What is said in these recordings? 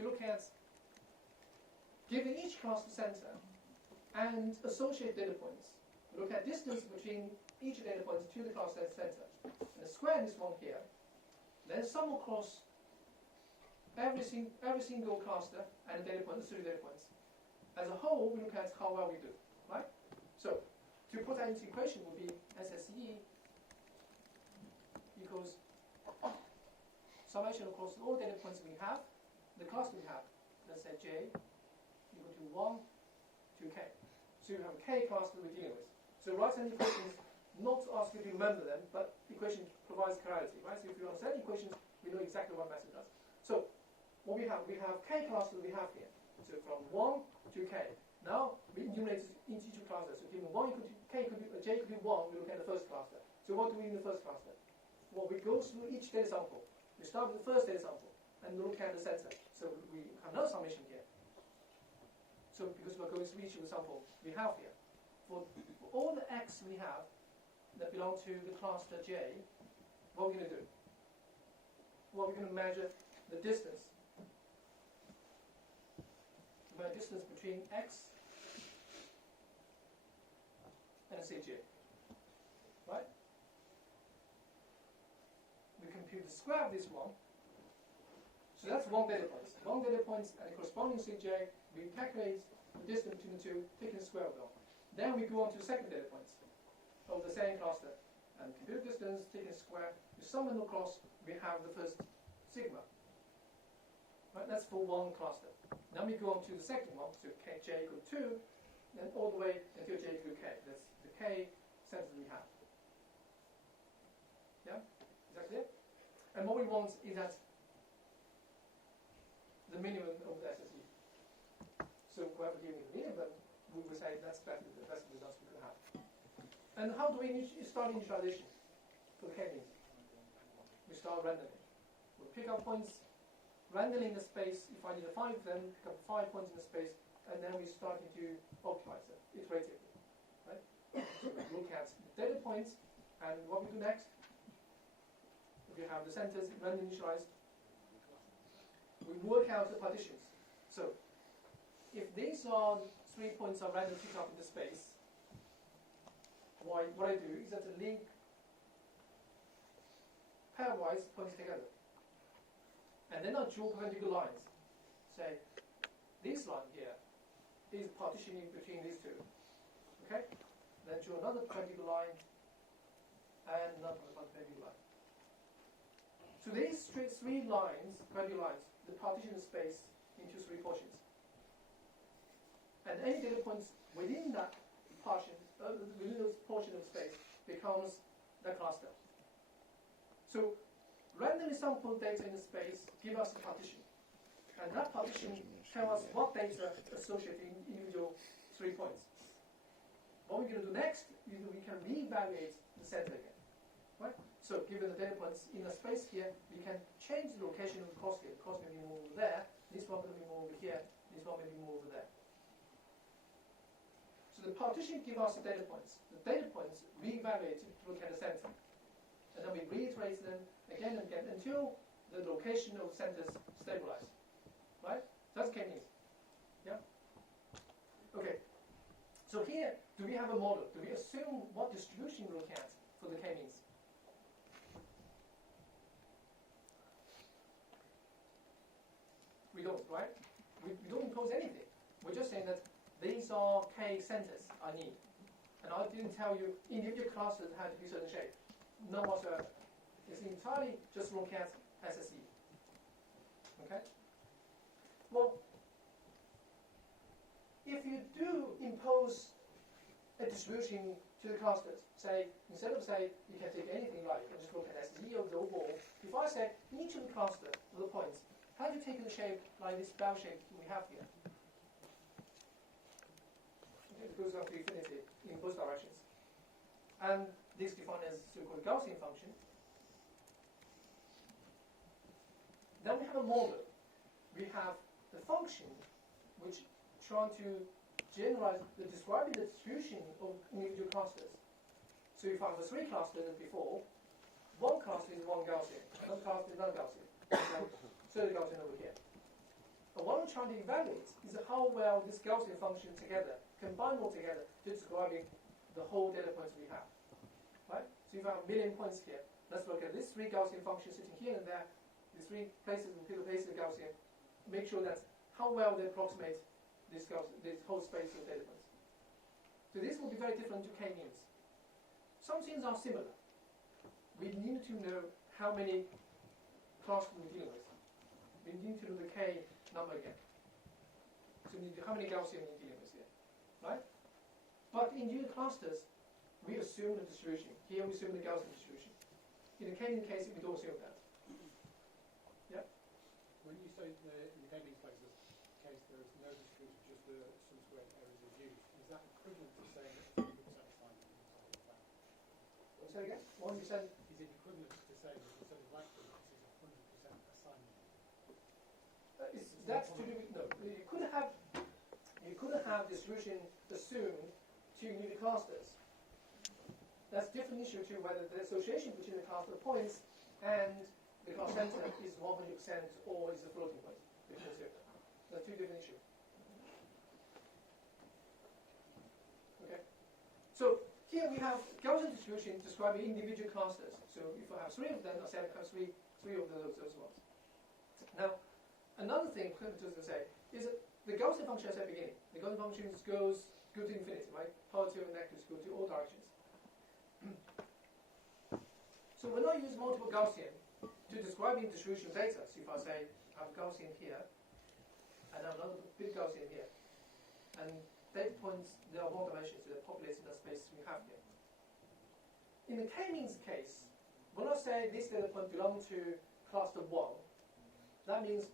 we look at giving each cluster center and associate data points. We look at distance between each data points to the cluster center. And square this one here. Then sum across every single cluster and the data points, the 3 data points. As a whole, we look at how well we do, right? So, to put that into equation would be SSE equals summation across all data points we have, the cluster we have, let's say J equal to 1 to K. So you have a K cluster we're dealing with. So write any equations, not to ask you to remember them, but equation provides clarity, right? So if you understand equations, we know exactly what method does. So what we have K cluster we have here. So from 1 to K. Now we enumerate into two clusters. So given 1 equal to K equal to J equal to 1, we look at the first cluster. So what do we do in the first cluster? Well, we go through each data sample. We start with the first data sample and look at the center. So we have no summation here. So because we're going through each of the sample we have here. For all the X we have that belong to the cluster J, what are we going to do? Well, we're going to measure the distance. The distance between X and say J. Right? We compute the square of this one. So that's one data point. One data point and the corresponding Cj, we calculate the distance between the two, taking the square of them. Then we go on to the second data point of the same cluster and compute distance, taking the square. We sum them across, we have the first sigma. Right? That's for one cluster. Then we go on to the second one, so J equal to 2, then all the way until J equal to K. That's the K centers we have. Yeah? Is that clear? And what we want is that the minimum of the SSE. So whoever giving the minimum, we will say that's better, the best results we can have. And how do we start initialization for the K-means? We start randomly. We pick up points randomly in the space. If I need 5 of them, pick up 5 points in the space, and then we start to optimize them iteratively. Right? So we look at the data points, and what we do next, if you have the centers randomly initialized, we work out the partitions. So if these are 3 points are randomly picked up in the space, what I do is that I link pairwise points together. And then I draw perpendicular lines. Say, this line here is partitioning between these two. Okay? Then draw another perpendicular line and another perpendicular line. So these three lines, perpendicular lines, they partition the space into 3 portions. And any data points within that portion, within those portion of space, becomes the cluster. So randomly sampled data in the space give us a partition. And that partition tells us what data associated in individual 3 points. What we're going to do next is we can reevaluate the center again. Right? So given the data points in the space here, we can change the location of the cross here. The cross may be more over there, this one may be more over here, this one may be more over there. So the partition gives us the data points. The data points reevaluate to look at the center. And then we reiterate them again and again until the location of the centers stabilize. Right? That's K-means. Yeah? Okay. So here, do we have a model? Do we assume what distribution we look at for the K-means? We don't, right? We don't impose anything. We're just saying that these are K centers I need. And I didn't tell you individual clusters had to be certain shape. None whatsoever. It's entirely just look at SSE. Okay? Well, if you do impose a distribution to the clusters, say, instead of say, you can take anything like, and just look at SSE of the overall, if I say each of the cluster of the points, had you taken the shape like this bell shape we have here? Okay, it goes up to infinity in both directions. And this is defined as so-called Gaussian function. Then we have a model. We have the function which trying to generalize the describing the distribution of individual clusters. So if I have 3 clusters as before, one cluster is one Gaussian, another cluster is another Gaussian, and third Gaussian over here. And what I'm trying to evaluate is how well this Gaussian function together, combined all together, to describing the whole data points we have. Right? So if I have a million points here, let's look at these three Gaussian functions sitting here and there, the three places and places of Gaussian, make sure that how well they approximate this whole space of data points. So this will be very different to k-means. Some things are similar. We need to know how many classes we're dealing with. We need to know the k number again. So we need to know how many Gaussian we're dealing with here. Right? But in unit clusters, we assume the distribution. Here we assume the Gaussian distribution. In the k-mean case, we don't assume that. Yeah? When you say in the k-mean case there is no distribution, just the sum squared errors is used, is that equivalent to saying that 100% assignment is a fact? Say it again? 100%? Is it equivalent to saying that the sum of likelihood is a 100% assignment? That's to do with, no. You couldn't have distribution assumed to unit clusters. That's a different issue to whether the association between the cluster points and the class center is 100% or is a floating point. That's two different issues. Okay. So here we have Gaussian distribution describing individual clusters. So if I have three of them, I say I have three of those ones. Now, another thing to say is that the Gaussian function I said at the beginning, the Gaussian function go to infinity, right? Positive and negatives go to all directions. So when I use multiple Gaussian to describing distribution data, so if I say I have Gaussian here, and I have another big Gaussian here, and data points, there are more dimensions, so they're populating the space we have here. In the k-means case, when I say this data point belongs to cluster 1, that means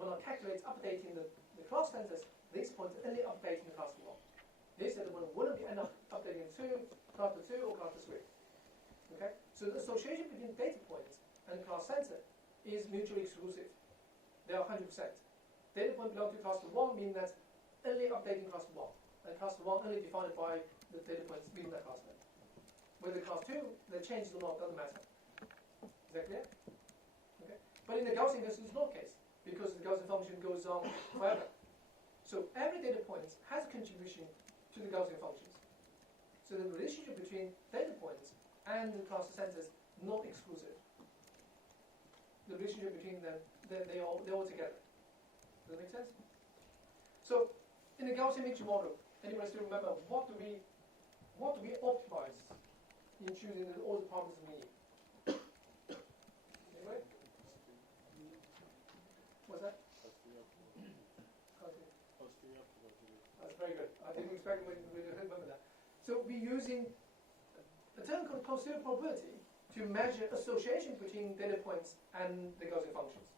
when I calculate updating the class centers, these points are only updating the cluster 1. This data point wouldn't be end up updating cluster 2 or cluster 3. Okay? So the association between data points and class center is mutually exclusive. They are 100%. Data point belonging to cluster 1 means that only updating cluster 1. And cluster 1 only defined by the data points within that cluster. Whether class 2, they changed or not, doesn't matter. Is that clear? Okay. But in the Gaussian case, it's not the case, because the Gaussian function goes on forever. So every data point has a contribution to the Gaussian functions. So the relationship between data points and the cluster centers not exclusive. The relationship between them, they're all together. Does that make sense? So in the Gaussian mixture model, anybody still remember what do we optimize in choosing all the problems we need? Anyway? What's that? That's very good. I didn't expect we would remember that. So we're using a term called posterior probability to measure association between data points and the Gaussian functions.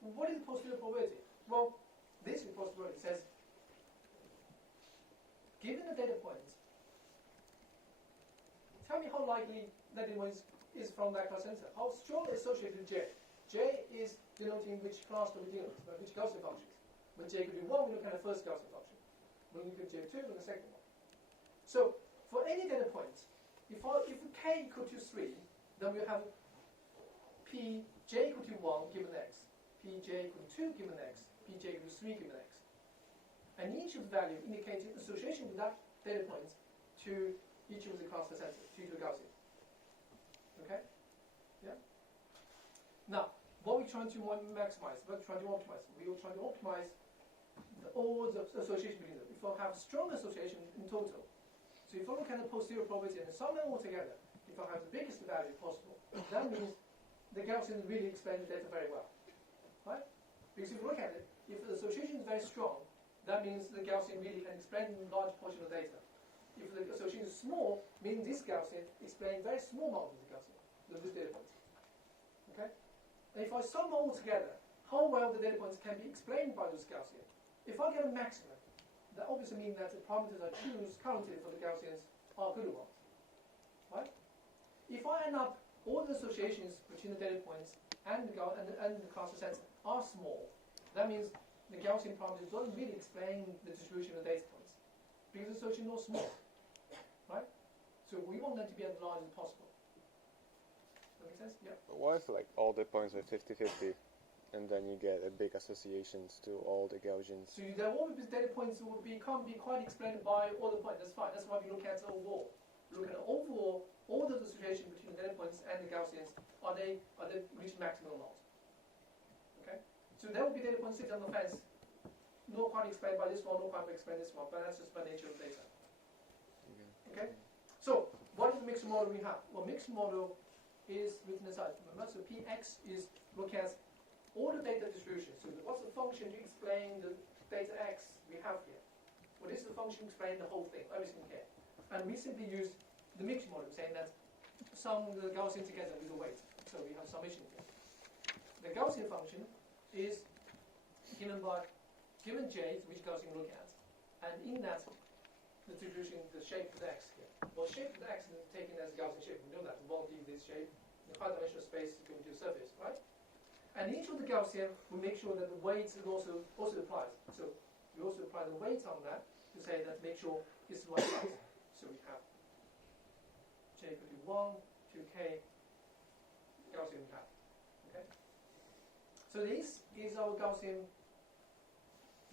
What is posterior probability? Well, this posterior probability says, given the data point, tell me how likely that data point is from that class center. How strongly associated with J? J is denoting which cluster we're dealing with, which Gaussian functions. When J could be 1, we look at the first Gaussian function. When we look at J2, we look at the second one. So, for any data point, if k equal to 3, then we have pj equal to 1 given x, pj equal to 2 given x, pj equal to 3 given x. And each of the value indicates association with that data point to each of the cluster centers, to the Gaussian. Okay? Yeah? Now, what we're trying to maximize, what we're trying to optimize, we are trying to optimize all the association between them. If I have strong association in total, so if I look at the posterior probability and sum them all together, if I have the biggest value possible, that means the Gaussian really explains the data very well. Right? Because if you look at it, if the association is very strong, that means the Gaussian really can explain a large portion of data. If the association is small, meaning this Gaussian explains very small amount of the Gaussian, this data point. Okay? And if I sum them all together, how well the data points can be explained by this Gaussian. If I get a maximum, that obviously means that the parameters I choose currently for the Gaussians are good ones. Right? If I end up, all the associations between the data points and the cluster center are small, that means the Gaussian parameters don't really explain the distribution of the data points, because the association is not small. Right? So we want them to be as large as possible. Does that make sense? Yeah. But what if like all the points are 50-50? And then you get a big associations to all the Gaussians. So there will be data points that can't be quite explained by all the points. That's fine. That's why we look at the overall. Look at the overall, all the association between the data points and the Gaussians. Are they reaching maximum or not? Okay. So there will be data points sitting on the fence, not quite explained by this one, not quite explained this one, but that's just by nature of data. Okay. So what is the mixed model we have? Well, mixed model is written aside. Remember, so Px is look at all the data distribution. So what's the function to explain the data x we have here? What is the function to explain the whole thing, everything here? And we simply use the mixed model, saying that sum the Gaussian together with the weight. So we have summation here. The Gaussian function is given j, which Gaussian we look at, and in that the distribution, the shape of the x here. Well, shape of the x is taken as Gaussian shape. We know that. We won't give this shape. The high-dimensional space is going to the surface, right? And each of the Gaussian, we make sure that the weight is also applies. So we also apply the weight on that to say that make sure it's the right size. So we have j equal to 1 to k Gaussian we have. Okay. So this is our Gaussian,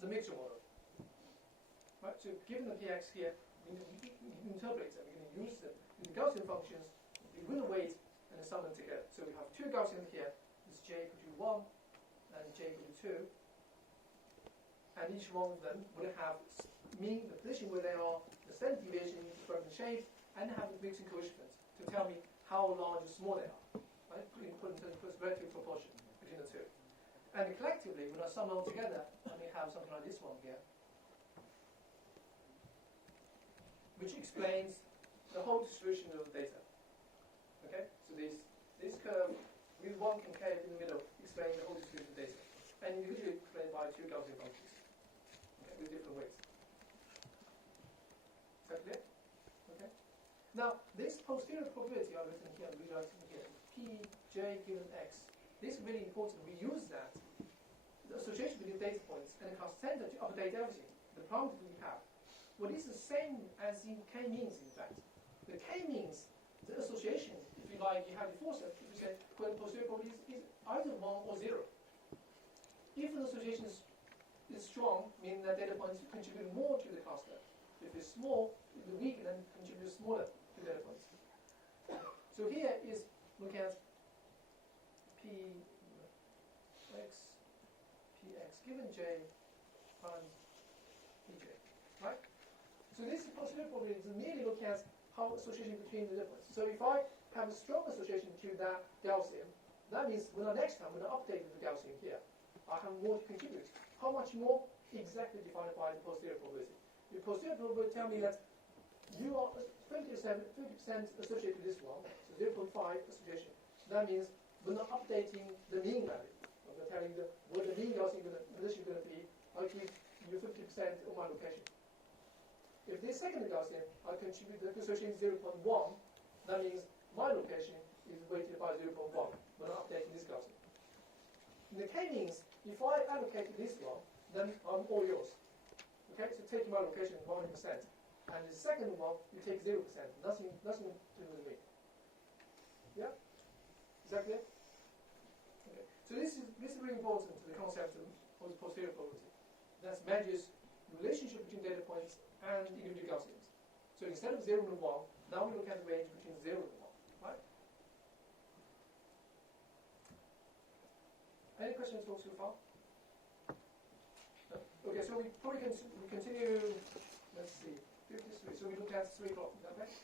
the mixture model. Right. So given the px here, we interpolate them. We're going to use the Gaussian functions, we win the weight, and sum them together. So we have two Gaussians here. J equal to 1 and j equal to 2, and each one of them will have mean the position where they are, the standard deviation from the shape, and have a mixing coefficient to tell me how large or small they are. Right? Put into relative proportion between the two. And collectively, when I sum them all together, I may have something like this one here, which explains the whole distribution of the data. Okay, so this curve with one concave in the middle explaining the whole distribution of data, and usually explained by two Gaussian functions, okay, with different weights. Is that clear? Okay. Now this posterior probability I've written here, rewriting here, P j given x. This is really important. We use that, the association between data points and the constant to update everything. The parameter we have. Well, this is the same as in k-means, in fact. The k-means, the association, if you like, you have the force, if you say, well, the posterior probability is either 1 or 0. If the association is strong, meaning that data points contribute more to the cluster. If it's small, the weak then contributes smaller to data points. So here is, look at px given j times pj, right? So this posterior probability is merely look at how association between the difference. So if I have a strong association to that Gaussian, that means when next time when I update the Gaussian here, I have more to contribute. How much more? Exactly defined by the posterior probability. The posterior probability tell me that you are 50% associated with this one, so 0.5 association. That means we're not updating the mean value. We're telling you what the mean Gaussian position is going to be. I'll give you 50% of my location. If this second Gaussian, I contribute the association 0.1, that means my location is weighted by 0.1 when I'm updating this Gaussian. In the k-means, if I allocate this one, then I'm all yours. Okay, so take my location 100%. And the second one, you take 0%. Nothing to do with me. Yeah? Is that clear? Okay. So this is really important to the concept of the posterior probability. That measures the relationship between data points and individual Gaussians. So instead of 0 and 1, now we look at the range between 0 and 1. Right? Any questions so far? No? Okay, so we probably continue, let's see, 53. So we look at 3 o'clock, is that right?